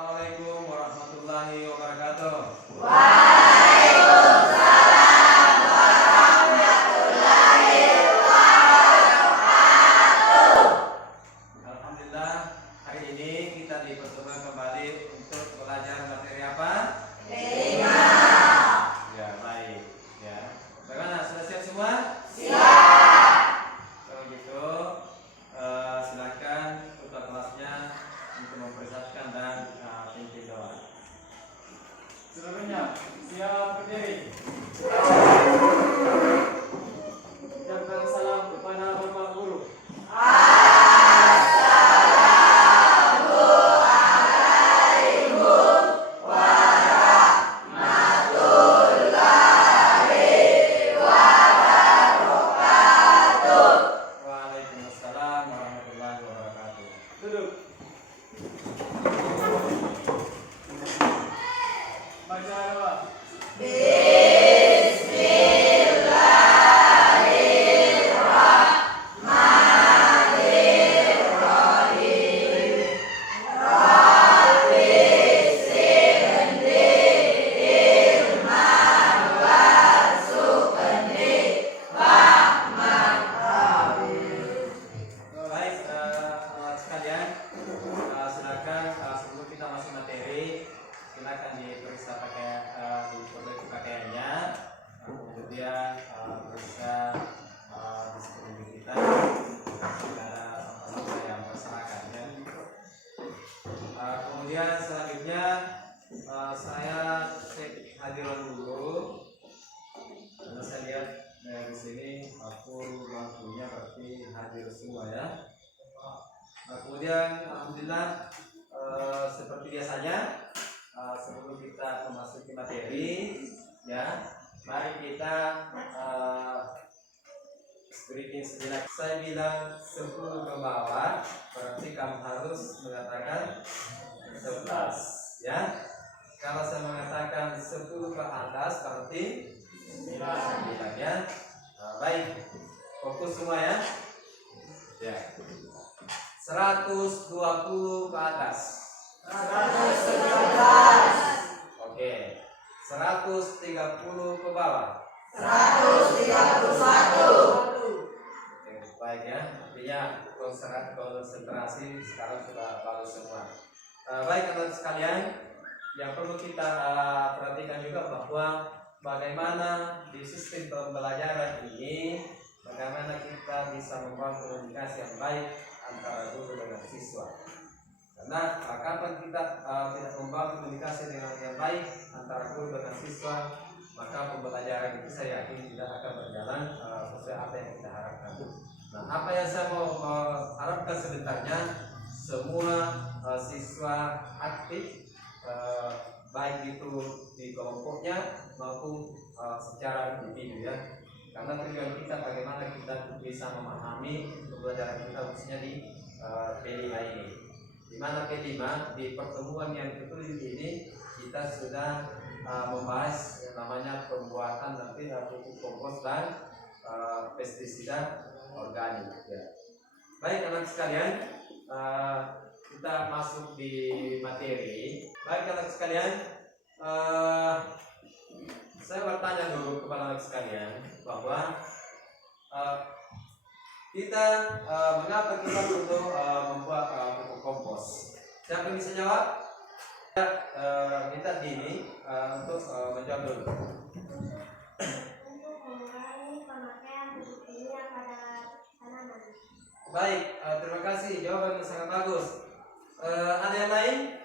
Assalamualaikum warahmatullahi wabarakatuh. Waalaikumsalam warahmatullahi wabarakatuh. Alhamdulillah, hari ini kita dipertemukan kembali untuk belajar materi apa? Lima. Ya, baik. Ya. Bagaimana? Sudah siap semua? Siap. Kalau gitu, silakan ketua kelasnya untuk mempersiapkan dan pimpin doa. Seluruhnya siap berdiri. Ucapkan salam kepada Bapak Guru. Assalamualaikum warahmatullahi wabarakatuh. Waalaikumsalam warahmatullahi wabarakatuh. Duduk. Baca doa. Baik, anak sekalian, silakan sebelum kita masuk materi, silakan diperiksa diperbaiki pakaiannya, kemudian periksa disiplin kita, segala sampah yang berserakan. Kemudian selanjutnya saya cek hadiran dulu, karena saya lihat dari sini aku lampunya berarti hadir semua ya. Kemudian alhamdulillah seperti biasanya sebelum kita memasuki materi ya, mari kita briefing sejenak. Saya bilang 10 ke bawah, berarti kamu harus mengatakan 11 ya. Kalau saya mengatakan 10 ke atas berarti 9 ya. Baik, fokus semua ya. Ya. 120 ke atas. 119. Oke. 130 ke bawah. 131. Oke, baik ya. Artinya konsentrasi sekarang sudah bagus semua. Baik teman-teman sekalian, yang perlu kita perhatikan juga bahwa bagaimana di sistem pembelajaran ini, bagaimana kita bisa membangun komunikasi yang baik antara guru dengan siswa. Karena kapan kita tidak membangun komunikasi dengan yang baik antara guru dengan siswa, maka pembelajaran itu saya yakin tidak akan berjalan sesuai apa yang kita harapkan. Nah, apa yang saya mau harapkan sebenarnya, semua siswa aktif, baik itu di kelompoknya maupun secara individu ya. Karena tujuan kita bagaimana kita bisa memahami pembelajaran kita khususnya di P5 ini. Di mana P5 di pertemuan yang ke-7 ini kita sudah membahas yang namanya pembuatan nanti pupuk kompos dan pestisida organik ya. Baik anak sekalian, kita masuk di materi. Baik anak sekalian, saya bertanya dulu kepada anak sekalian bahwa mengapa kita perlu membuat pupuk kompos? Siapa yang bisa jawab? Minta Dini untuk menjawab dulu. Untuk mengurangi pemakaian pupuk kimia pada tanaman. Baik, terima kasih, jawaban yang sangat bagus. Ada yang lain?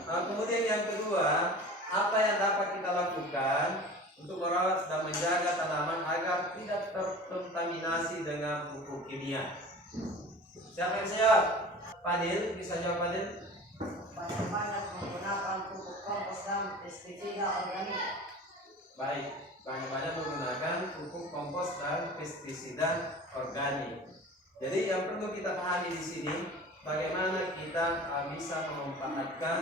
Kemudian yang kedua, apa yang dapat kita lakukan untuk merawat dan menjaga tanaman agar tidak terkontaminasi dengan pupuk kimia? Siapa yang bisa jawab? Padil, bisa jawab Padil? Banyak menggunakan pupuk kompos dan pestisida organik. Baik, banyak-banyak menggunakan pupuk kompos dan pestisida organik. Jadi yang perlu kita pahami di sini, bagaimana kita bisa memanfaatkan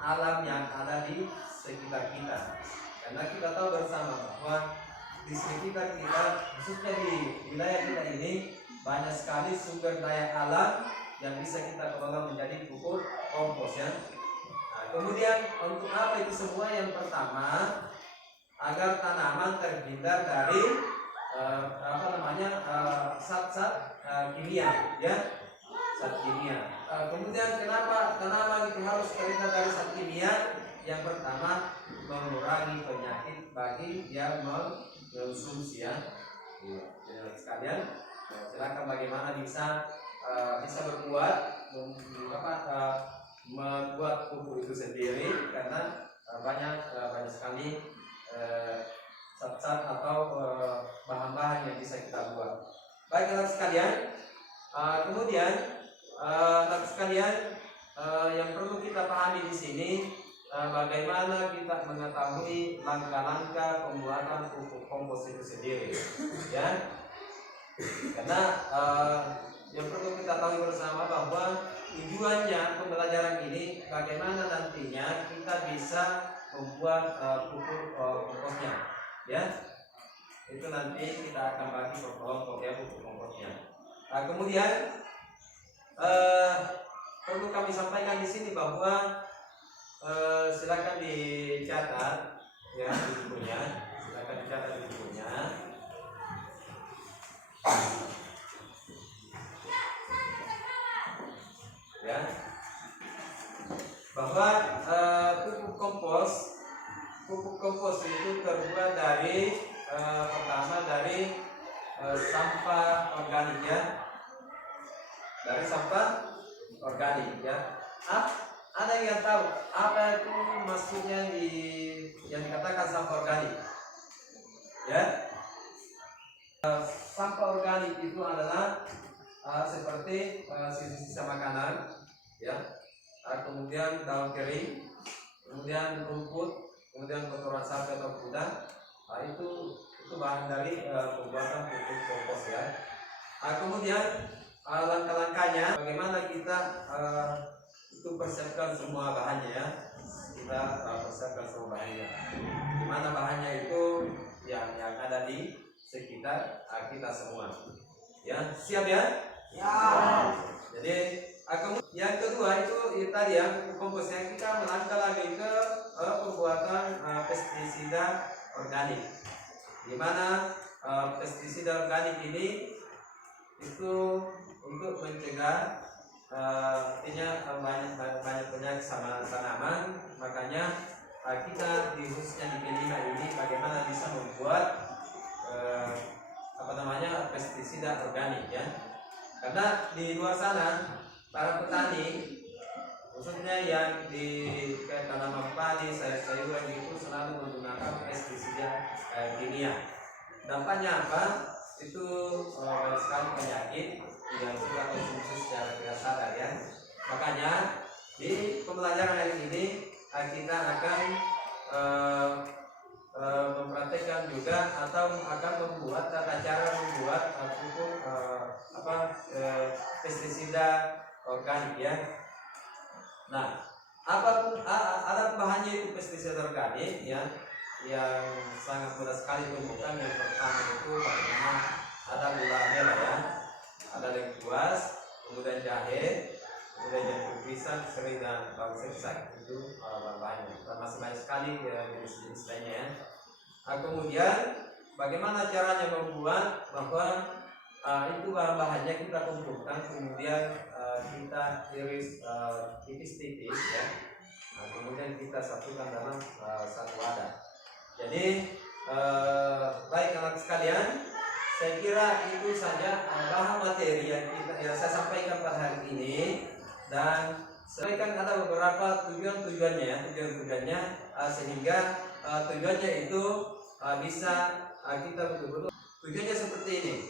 alam yang ada di sekitar kita. Karena kita tahu bersama bahwa di sekitar kita, khususnya di wilayah kita ini, banyak sekali sumber daya alam yang bisa kita kelola menjadi pupuk kompos ya. Kemudian untuk apa itu semua? Yang pertama, agar tanaman terhindar dari zat-zat kimia, ya, zat kimia. Kemudian kenapa tanaman itu harus terhindar dari zat kimia? Yang pertama, mengurangi penyakit bagi yang mengonsumsi, ya. Jadi sekalian, silakan bagaimana bisa berbuat membuat pupuk itu sendiri, karena banyak sekali zat-zat atau bahan-bahan yang bisa kita buat. Baik anak sekalian, kemudian anak sekalian, yang perlu kita pahami di sini, bagaimana kita mengetahui langkah-langkah pembuatan pupuk kompos itu sendiri, ya. Karena yang perlu kita tahu bersama bahwa tujuannya pembelajaran ini bagaimana nantinya kita bisa membuat pupuk komposnya, ya. Itu nanti kita akan bagi per kelompok, ya, pupuk komposnya. Kemudian perlu kami sampaikan di sini bahwa silakan dicatat, ya, di bukunya. Silakan dicatat di bukunya. Ya, bahwa pupuk kompos itu terbuat dari pertama dari sampah organik, ya, dari sampah organik, ya. Ada yang tahu apa itu maksudnya yang dikatakan sampah organik, ya? Sampah organik itu adalah seperti sisa-sisa makanan, ya, kemudian daun kering, kemudian rumput, kemudian kotoran sapi atau kuda. Itu bahan dari pembuatan pupuk kompos, ya. Kemudian langkah-langkahnya bagaimana kita itu persiapkan semua bahannya, ya. Kita persiapkan semua bahannya. Dimana bahannya itu yang ada di sekitar kita semua, ya. Siap, ya? Ya. Jadi yang kedua itu tadi, ya, pupuk kompos yang kita melangkah lagi ke pembuatan pestisida organik, di mana pestisida organik ini itu untuk mencegah artinya banyak penyakit sama tanaman. Makanya kita khususnya di P5 ini bagaimana bisa membuat pestisida organik, ya. Karena di luar sana para petani khususnya yang di tanaman padi, sayur-sayuran itu selalu menggunakan pestisida kimia. Dampaknya apa? Itu banyak sekali penyakit yang kita konsumsi secara tidak sadar, ya. Makanya di pembelajaran hari ini kita akan mempraktekkan juga atau akan membuat tata cara membuat pupuk pestisida organik, ya. Nah, ada bahannya itu pestisida organik, ya, yang sangat mudah sekali ditemukan. Yang pertama itu bagaimana ada gula merah, ya, ada lengkuas, kemudian jahe, kemudian jamur pisang, serai, dan bawang sesak. Itu bahannya. Masih banyak sekali jenis-jenis lainnya, ya. Kemudian bagaimana caranya membuat bahwa itu bahan-bahannya kita kumpulkan, kemudian kita iris tipis-tipis, ya. Kemudian kita satukan dalam satu wadah. Jadi baik anak sekalian, saya kira itu saja bahan materi yang saya sampaikan pada hari ini, dan sampaikan ada beberapa tujuannya, ya, sehingga tujuannya itu bisa kita betul-betul tujuannya seperti ini.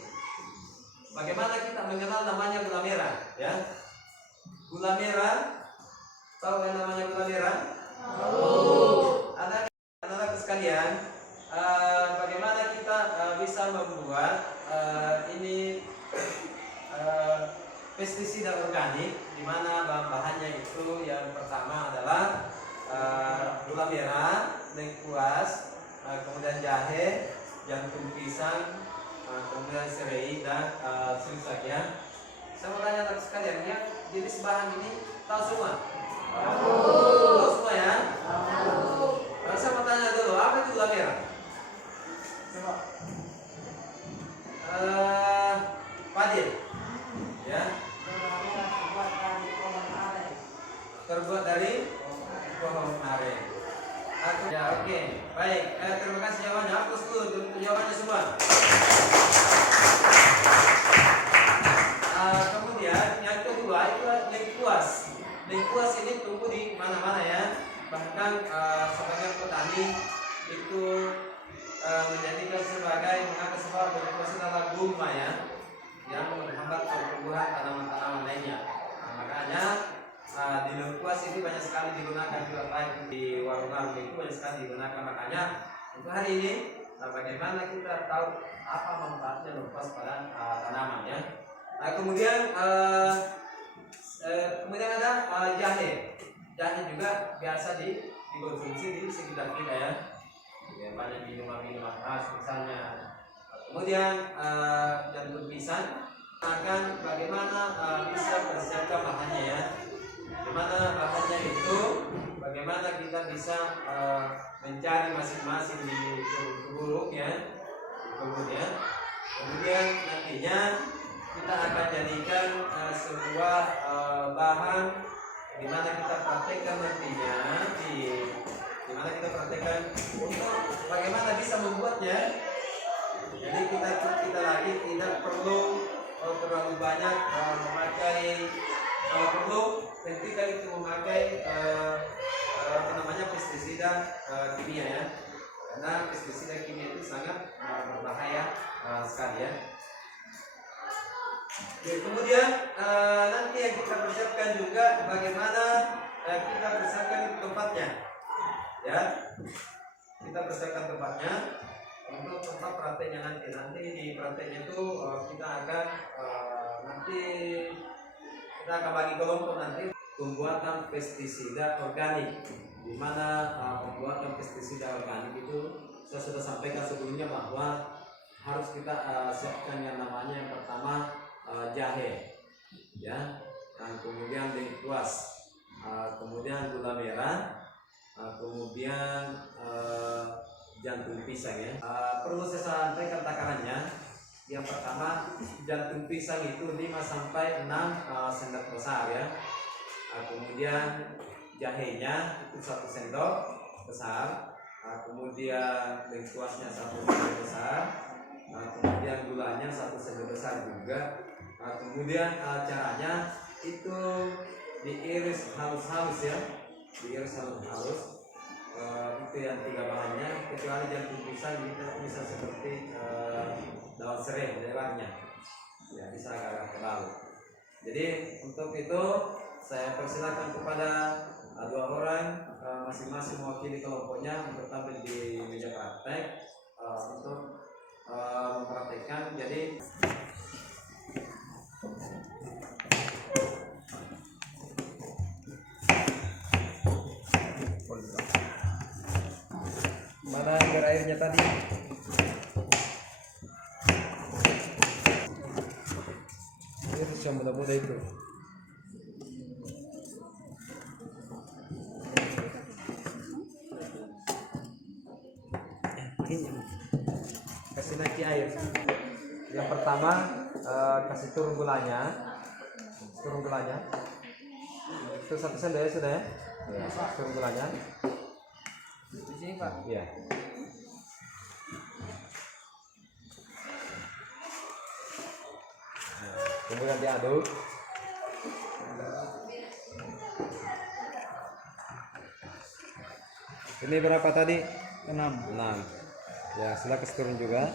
Bagaimana kita mengenal namanya gula merah, ya? Gula merah, tahu yang namanya gula merah? Tahu. Ada anak-anak sekalian, bagaimana kita bisa membuat pestisida organik, di mana bahan-bahannya itu yang pertama adalah gula merah, lengkuas, kemudian jahe, jantung pisang, kemudian serai, dan susak, ya. Saya mau tanya anak sekalian, ya, jenis bahan ini tahu semua? Tahu semua ya? Tahu. Saya mau tanya dulu, apa itu gula merah? Coba. Fadil, ya, terbuat dari pohon aren. Ya, oke, baik. Terima kasih jawabannya. Hapus dulu untuk jawabannya semua. Kemudian yang kedua itu lengkuas. Lengkuas ini tumbuh di mana-mana ya. Bahkan sebagian petani itu menjadikan menganggap sebagai lengkuas adalah gulma ya, yang menghambat pertumbuhan tanaman-tanaman lainnya. Makanya di lengkuas ini banyak sekali digunakan juga, baik di warung-warung itu banyak sekali digunakan. Makanya untuk hari ini bagaimana kita tahu apa manfaatnya lengkuas pada tanaman ya. Kemudian ada jahe. Jahe juga biasa dikonsumsi di sekitar kita ya. Ya, banyak minuman-minuman khas misalnya. Kemudian jantung pisang akan bagaimana bisa persiapkan bahannya ya. Bagaimana bahannya itu, bagaimana kita bisa mencari masing-masing di kebun ya, kemudian nantinya kita akan jadikan sebuah bahan di mana kita praktekkan nantinya dimana kita praktekkan untuk bagaimana bisa membuatnya. Jadi kita lagi tidak perlu terlalu banyak memakai, kalau perlu ketika itu memakai pestisida kimia ya, karena pestisida kimia itu sangat berbahaya sekali ya. Kemudian nanti yang kita persiapkan juga bagaimana kita persiapkan tempatnya ya, kita persiapkan tempatnya untuk tempat prakteknya nanti di prakteknya itu kita akan bagi kelompok nanti pembuatan pestisida organik, di mana pembuatan pestisida organik itu saya sudah sampaikan sebelumnya bahwa harus kita siapkan yang namanya yang pertama jahe ya, dan kemudian lengkuas, kemudian gula merah, kemudian jantung pisang ya. Perlu saya sampaikan takarannya. Yang pertama, jantung pisang itu 5 sampai 6 sendok besar ya. Kemudian jahenya itu 1 sendok besar. Kemudian lengkuasnya 1 sendok besar. Kemudian gulanya 1 sendok besar juga. Kemudian caranya itu diiris halus-halus ya, diiris halus-halus. Itu yang 3 bahannya, kecuali jantung pisang ini bisa seperti daun serai lebarnya ya, bisa agak tebal. Jadi untuk itu saya persilakan kepada 2 orang masing-masing mewakili kelompoknya untuk tampil di meja praktek untuk mempraktekkan. Jadi mana air airnya tadi? Itu yang muda-muda itu. Kasih naiki air. Yang pertama kasih turun gulanya. Itu 1 sendok ya, sudah ya? Ya, turun gulanya. Di sini Pak. Iya. Kemudian diaduk. Ini berapa tadi? 6. Ya, silakan turun juga.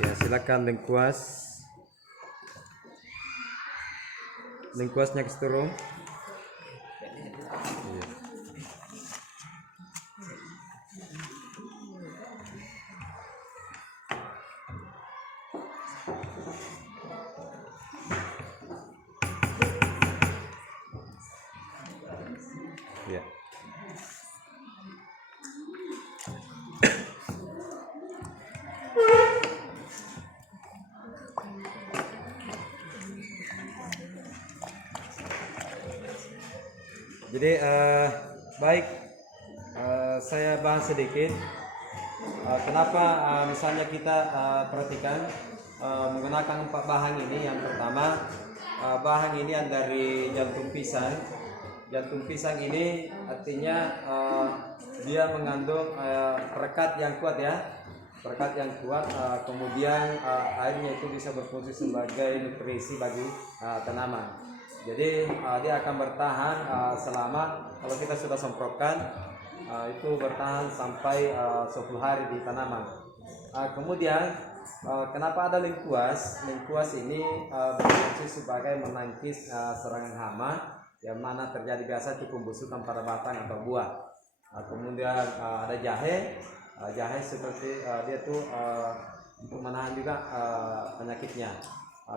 Ya, silakan lengkuasnya ke turun. Ya. Ya. Jadi baik, saya bahas sedikit. Kenapa misalnya kita perhatikan menggunakan 4 bahan ini. Yang pertama, bahan ini yang dari jantung pisang. Jantung pisang ini artinya dia mengandung perekat yang kuat ya, perekat yang kuat. Kemudian airnya itu bisa berfungsi sebagai nutrisi bagi tanaman. Jadi dia akan bertahan selama, kalau kita sudah semprotkan itu bertahan sampai 10 hari di tanaman. Kemudian kenapa ada lengkuas? Lengkuas ini berfungsi sebagai menangkis serangan hama yang mana terjadi biasa itu pembusukan pada batang atau buah. Kemudian ada jahe. Jahe seperti dia tuh untuk menahan juga penyakitnya.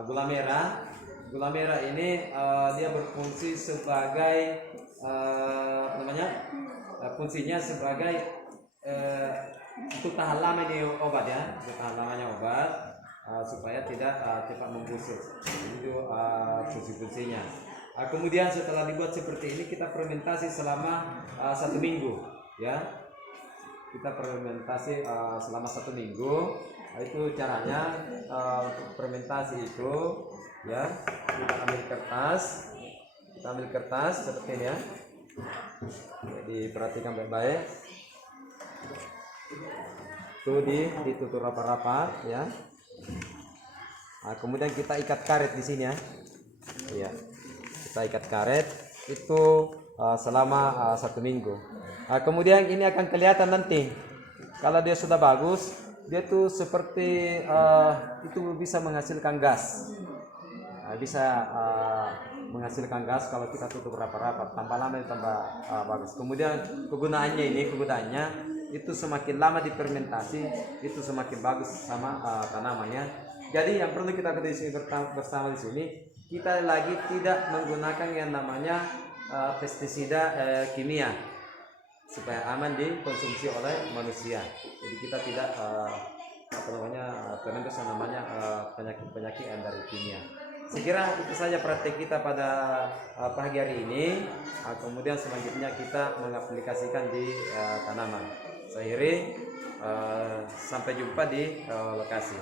Gula merah. Gula merah ini dia berfungsi sebagai fungsinya sebagai untuk tahan lama di obat ya, untuk tahan lamanya obat supaya tidak cepat membusuk. Itu fungsi-fungsinya. Kemudian setelah dibuat seperti ini kita fermentasi selama 1 minggu ya. Kita fermentasi selama 1 minggu. Itu caranya untuk fermentasi itu ya. Kita ambil kertas seperti ini ya. Diperhatikan baik-baik. Itu ditutup rapat-rapat ya. Kemudian kita ikat karet di sini ya. Iya. Kita ikat karet itu selama 1 minggu. Kemudian ini akan kelihatan nanti kalau dia sudah bagus, dia tuh seperti itu bisa menghasilkan gas. Bisa menghasilkan gas kalau kita tutup rapat-rapat. Tambah lama tambah bagus. Kemudian kegunaannya itu semakin lama difermentasi itu semakin bagus sama tanamannya. Jadi yang perlu kita ketahui bersama di sini, kita lagi tidak menggunakan yang namanya pestisida kimia supaya aman dikonsumsi oleh manusia. Jadi kita tidak terendus yang namanya penyakit-penyakit yang dari kimia. Saya kira itu saja praktek kita pada pagi hari ini. Kemudian selanjutnya kita mengaplikasikan di tanaman. Saya akhiri, sampai jumpa di lokasi.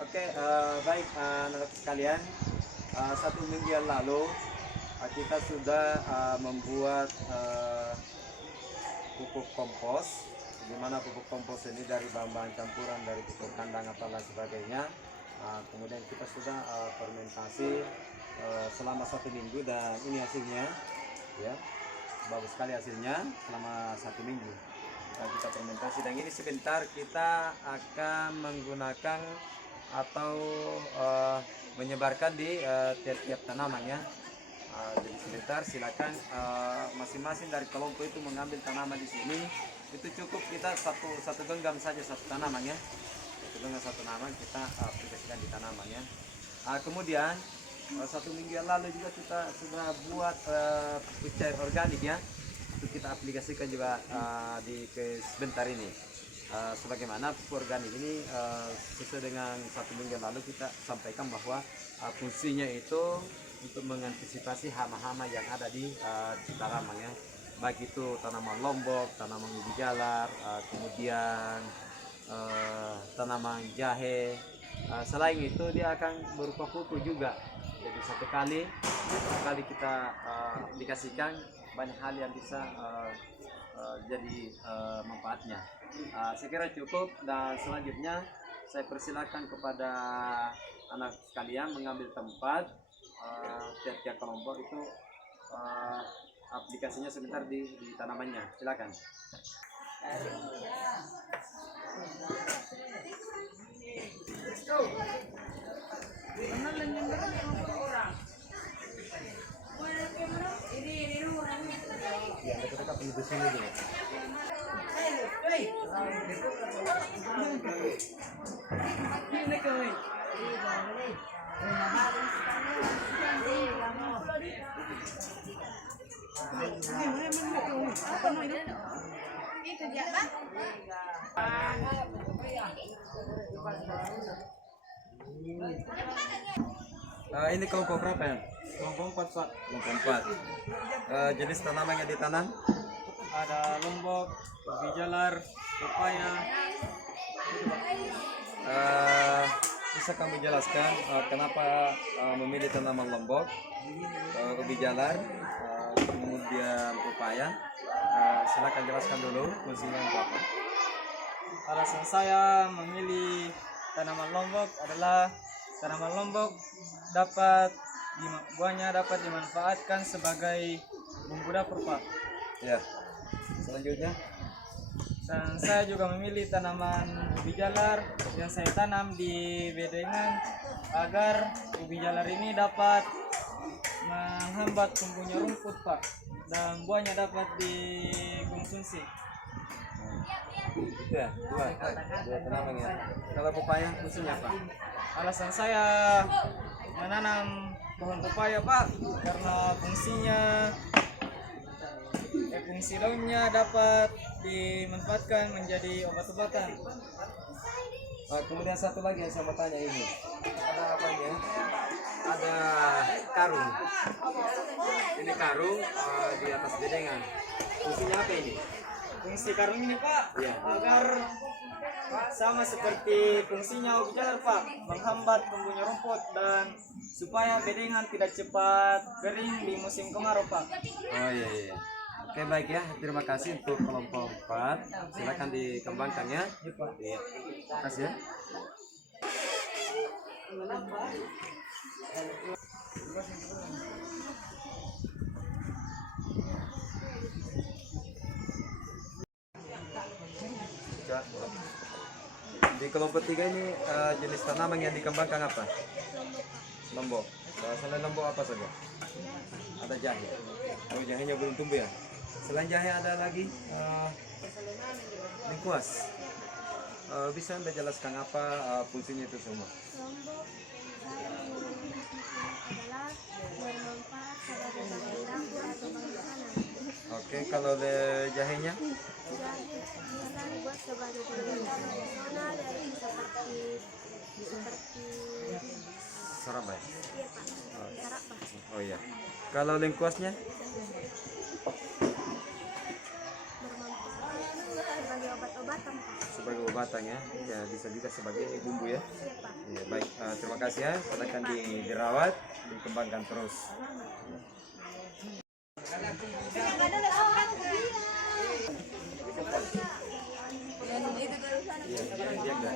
Oke, baik anak sekalian, 1 minggu yang lalu kita sudah membuat pupuk kompos, di mana pupuk kompos ini dari bahan-bahan campuran dari pupuk kandang atau lain sebagainya. Kemudian kita sudah fermentasi selama 1 minggu dan ini hasilnya, ya bagus sekali hasilnya selama 1 minggu. Kita fermentasi dan ini sebentar kita akan menggunakan atau menyebarkan di tiap-tiap tanaman ya. Jadi sebentar silakan masing-masing dari kelompok itu mengambil tanaman di sini. Itu cukup kita satu genggam saja satu tanaman ya. Satu genggam satu tanaman kita aplikasikan di tanaman ya. Kemudian 1 minggu yang lalu juga kita sudah buat pupuk cair organik ya. Itu kita aplikasikan juga sebentar ini. Sebagaimana pupuk organik ini sesuai dengan 1 minggu yang lalu kita sampaikan bahwa fungsinya itu untuk mengantisipasi hama-hama yang ada di tanaman ya, baik itu tanaman lombok, tanaman ubi jalar, kemudian tanaman jahe. Selain itu dia akan berupa pupuk juga. Jadi satu kali kita aplikasikan banyak hal yang bisa jadi manfaatnya. Saya kira cukup dan selanjutnya saya persilakan kepada anak sekalian mengambil tempat tiap-tiap kelompok itu aplikasinya sebentar di tanamannya. Silakan. Ya, dekat-dekat penduduk sini dulu. Ini kelompok berapa ya? Kelompok 4 Pak. Kelompok 4. Jenis tanaman yang ditanam? Ada lombok, ubi jalar, pepaya. Bisa kamu jelaskan kenapa memilih tanaman lombok, ubi jalar, kemudian pepaya? Silakan jelaskan dulu fungsinya untuk apa. Alasan saya memilih tanaman lombok adalah tanaman lombok buahnya dapat dimanfaatkan sebagai bumbu dapur Pak. Ya. Selanjutnya, Dan saya juga memilih tanaman ubi jalar yang saya tanam di bedengan agar ubi jalar ini dapat menghambat tumbuhnya rumput Pak, dan buahnya dapat dikonsumsi. itu ya, dua tanaman ya. Kalau pepaya fungsinya apa? Alasan saya menanam pohon pepaya Pak karena fungsi daunnya dapat dimanfaatkan menjadi obat-obatan. Kemudian satu lagi yang saya mau tanya ini, ada apa ya? Ada karung. Ini karung di atas bedengan. Fungsinya apa ini? Fungsi karung ini Pak Iya. agar sama seperti fungsinya ubi jalar Pak, menghambat tumbuhnya rumput dan supaya bedengan tidak cepat kering di musim kemarau Pak. Oh iya iya. Oke baik ya, terima kasih untuk kelompok 4. Silakan dikembangkan ya. Iya. Terima kasih ya. Di kelompok 3 ini jenis tanaman yang dikembangkan apa? Lombok. Selain lombok apa saja? Ada jahe. Oh jahenya belum tumbuh ya? Selain jahe ada lagi lengkuas. Bisa Anda jelaskan apa fungsinya itu semua? Lombok adalah bermanfaat sebagai bahan dapur atau bahan makanan. Oke, kalau jahenya? Jahe bisa dibuat sebagai bahan tradisional yaitu seperti Sarabaya. iya Pak, sarap Pak. Oh iya. Kalau lengkuasnya? Bermanfaat sebagai obat-obatan Pak. Sebagai obatan ya. Ya bisa juga sebagai bumbu ya. Iya Pak. Ya, baik, terima kasih ya. Silakan dirawat, dikembangkan terus. Iya, dia enggak.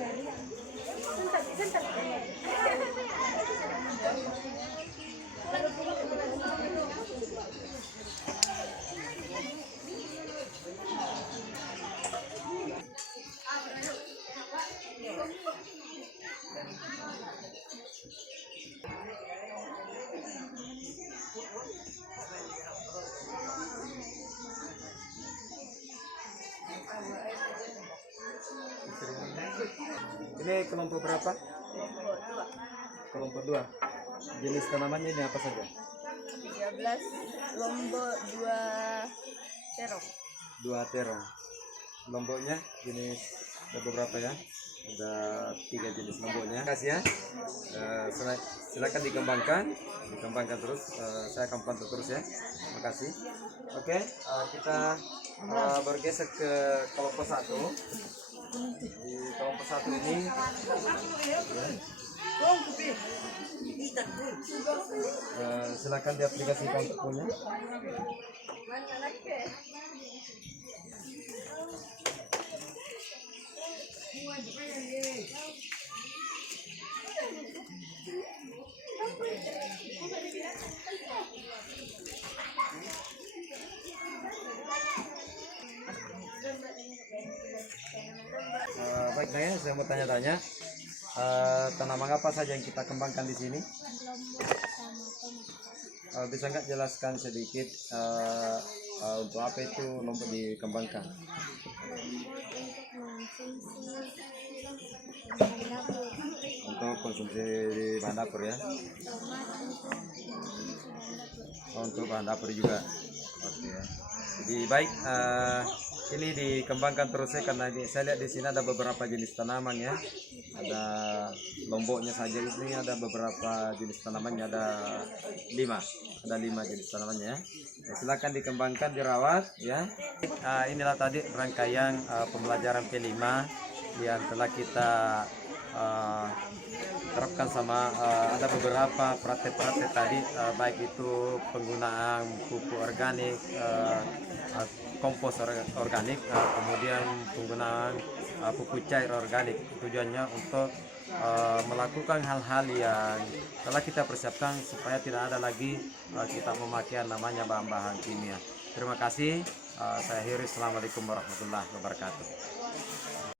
Ini kelompok berapa? Kelompok 2. Jenis tanamannya ini apa saja? 13 lombok 2 terong. 2 terong. Lomboknya jenis ada beberapa ya? Ada 3 jenis lomboknya. Terima kasih ya. Silakan dikembangkan terus. Saya akan pantau terus ya. Terima kasih. Oke, kita bergeser ke kelompok 1. Di kelompok 1 ini silakan diaplikasikan untuk punya. Baik Naya, saya mau tanya-tanya tanaman apa saja yang kita kembangkan di sini? Bisa nggak jelaskan sedikit untuk apa itu lombok dikembangkan? Untuk konsumsi di bahan dapur ya? Untuk bahan dapur juga. Oke ya. Jadi baik, ini dikembangkan terus ya, karena saya lihat di sini ada beberapa jenis tanaman ya. Ada lomboknya saja ini ada beberapa jenis tanamannya, ada 5 jenis tanamannya ya. Silakan dikembangkan, dirawat ya. Inilah tadi rangkaian pembelajaran P5 yang telah kita terapkan sama ada beberapa praktek-praktek tadi, baik itu penggunaan pupuk organik, kompos organik, kemudian penggunaan pupuk cair organik. Tujuannya untuk melakukan hal-hal yang telah kita persiapkan supaya tidak ada lagi kita memakai namanya bahan-bahan kimia. Terima kasih. Saya akhiri. Assalamualaikum warahmatullahi wabarakatuh.